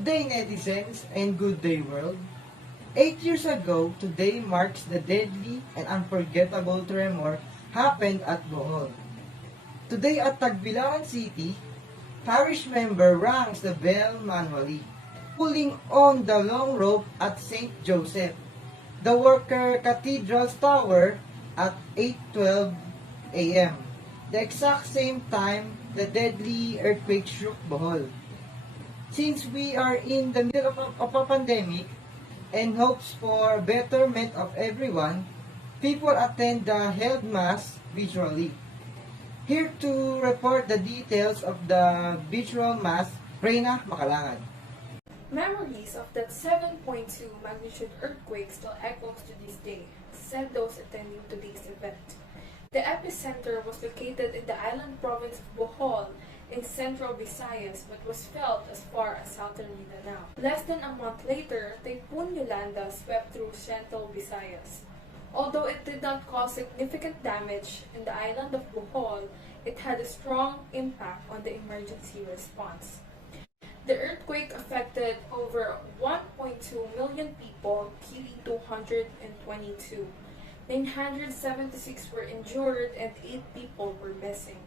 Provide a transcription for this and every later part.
Good day, netizens, and good day, world. 8 years ago, today marks the deadly and unforgettable tremor happened at Bohol. Today at Tagbilaran City, parish member rings the bell manually, pulling on the long rope at St. Joseph, the worker cathedral's tower at 8:12 a.m., the exact same time the deadly earthquake shook Bohol. Since we are in the middle of a pandemic and hopes for betterment of everyone, people attend the held mass virtually. Here to report the details of the virtual mass, Reyna Macalangan. Memories of that 7.2 magnitude earthquake still echoes to this day, said those attending today's event. The epicenter was located in the island province of Bohol in central Visayas but was felt as far as southern Mindanao. Less than a month later, Typhoon Yolanda swept through central Visayas. Although it did not cause significant damage in the island of Bohol, it had a strong impact on the emergency response. The earthquake affected over 1.2 million people, killing 222. 976 were injured and 8 people were missing.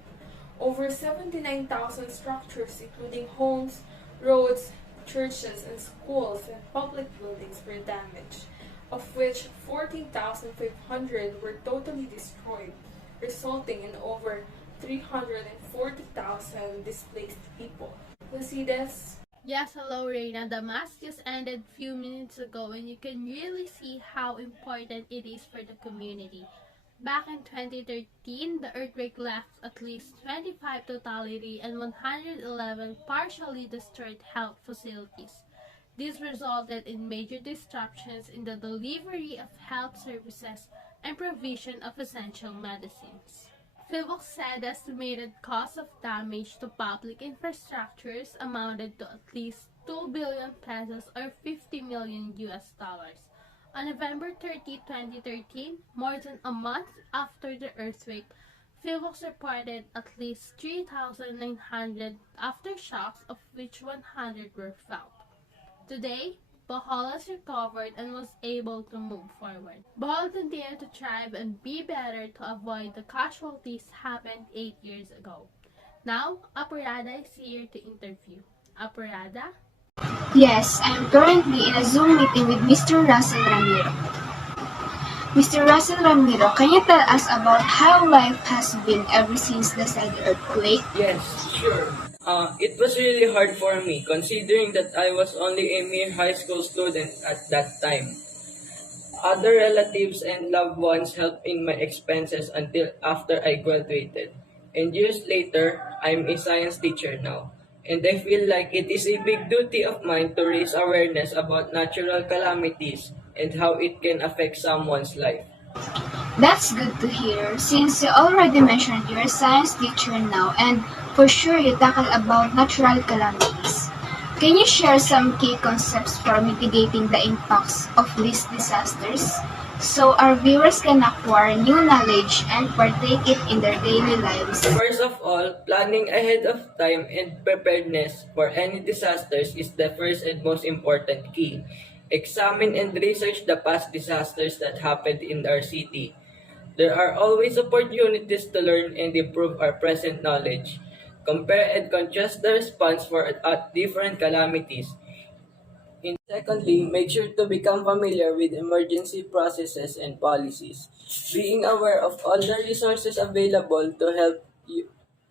Over 79,000 structures, including homes, roads, churches, and schools and public buildings were damaged, of which 14,500 were totally destroyed, resulting in over 340,000 displaced people. Lucides? Yes, hello Reina. The mass just ended few minutes ago and you can really see how important it is for the community. Back in 2013, the earthquake left at least 25 totality and 111 partially destroyed health facilities. This resulted in major disruptions in the delivery of health services and provision of essential medicines. PhilHealth said the estimated cost of damage to public infrastructures amounted to at least 2 billion pesos or 50 million US dollars. On November 30, 2013, more than a month after the earthquake, PhilHealth reported at least 3,900 aftershocks, of which 100 were felt. Today, Bohol has recovered and was able to move forward. Bohol continued to thrive and be better to avoid the casualties happened 8 years ago. Now, Apurada is here to interview. Apurada? Yes, I'm currently in a Zoom meeting with Mr. Russell Ramiro. Mr. Russell Ramiro, can you tell us about how life has been ever since the said earthquake? Yes, sure. It was really hard for me, considering that I was only a mere high school student at that time. Other relatives and loved ones helped in my expenses until after I graduated. And years later, I'm a science teacher now. And I feel like it is a big duty of mine to raise awareness about natural calamities and how it can affect someone's life. That's good to hear, since you already mentioned you're a science teacher now and for sure you tackle about natural calamities. Can you share some key concepts for mitigating the impacts of these disasters so our viewers can acquire new knowledge and partake it in their daily lives? First of all, planning ahead of time and preparedness for any disasters is the first and most important key. Examine and research the past disasters that happened in our city. There are always opportunities to learn and improve our present knowledge. Compare and contrast the response for at different calamities. And secondly, make sure to become familiar with emergency processes and policies. Being aware of all the resources available to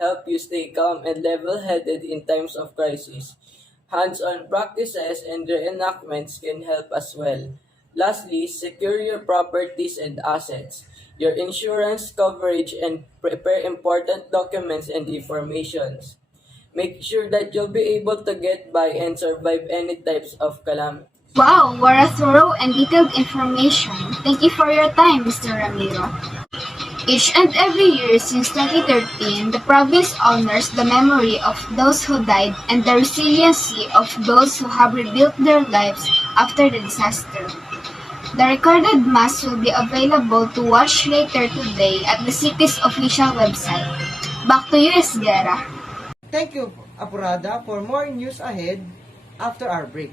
help you stay calm and level-headed in times of crisis. Hands-on practices and reenactments can help as well. Lastly, secure your properties and assets, your insurance coverage, and prepare important documents and informations. Make sure that you'll be able to get by and survive any types of calamity. Wow, what a thorough and detailed information. Thank you for your time, Mr. Ramiro. Each and every year since 2013, the province honors the memory of those who died and the resiliency of those who have rebuilt their lives after the disaster. The recorded mass will be available to watch later today at the city's official website. Back to you, Esguera. Thank you, Apurada. For more news ahead, after our break.